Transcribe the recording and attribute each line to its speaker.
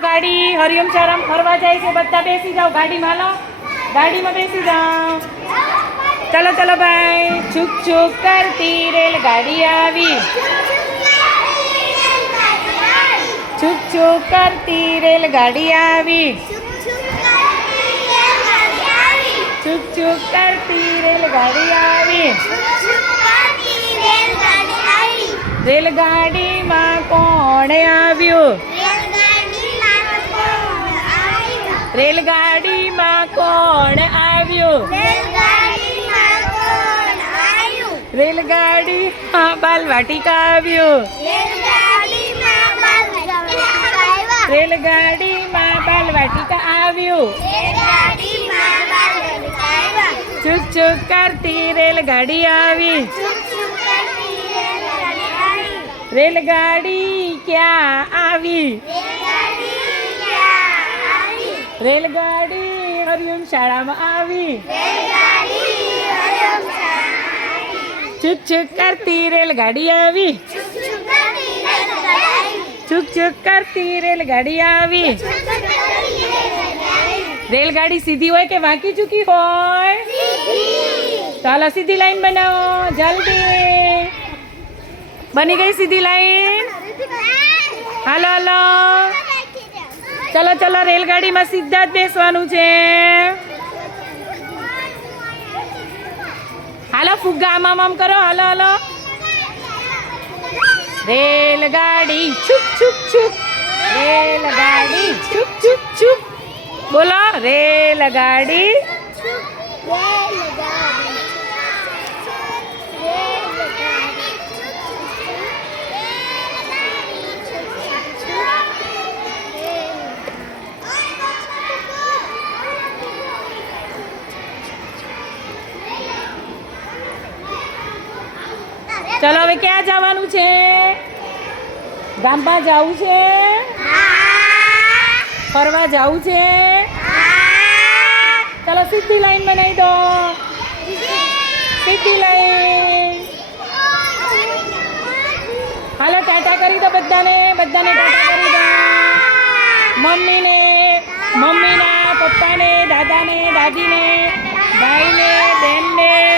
Speaker 1: ગાડી હરિયમ ચારામ ફરવા જાય છે બધા બેસી જાઓ ગાડીમાં હાલો ગાડીમાં બેસી જાઓ ચલો ચલો ભાઈ છુક છુક કરતી રેલગાડી આવી છુક છુક કરતી રેલગાડી આવી છુક છુક કરતી રેલગાડી આવી રેલગાડીમાં કોણ આવ્યું રેલગાડીમાં કોણ આવ્યું રેલગાડી હા બાલવાટિકા આવ્યું રેલગાડીમાં બાલવાટિકા આવ્યું છુક છુક કરતી રેલગાડી આવી રેલગાડી ક્યાં આવી રેલગાડી હરિયમ શાળામાં આવી છુક છુક કરતી રેલગાડી આવી છુક છુક કરતી રેલગાડી આવી રેલગાડી સીધી હોય કે વાંકી ચૂકી હોય ચાલો સીધી લાઈન બનાવો જલ્દી બની ગઈ સીધી લાઈન હાલો હાલો ચલો ચલો, રેલગાડીમાં સીધા જ બેસવાનું છે. હાલો, ફુગ્ગા આમ આમ કરો. હાલો હાલો. રેલગાડી છુક છુક છુક રેલગાડી છુક છુક છુક બોલો રેલગાડી. ચલો હવે ક્યાં જવાનું છે? ગામમાં જવું છે? ફરવા જવું છે? ચલો સીધી લાઈન બનાવી દો. સીધી લાઈન. હાલો, ટાટા કરી દો બધાને બધાને ટાટા કરી દો. મમ્મીને, મમ્મીના પપ્પાને, દાદાને, દાદીને, ભાઈને, બેનને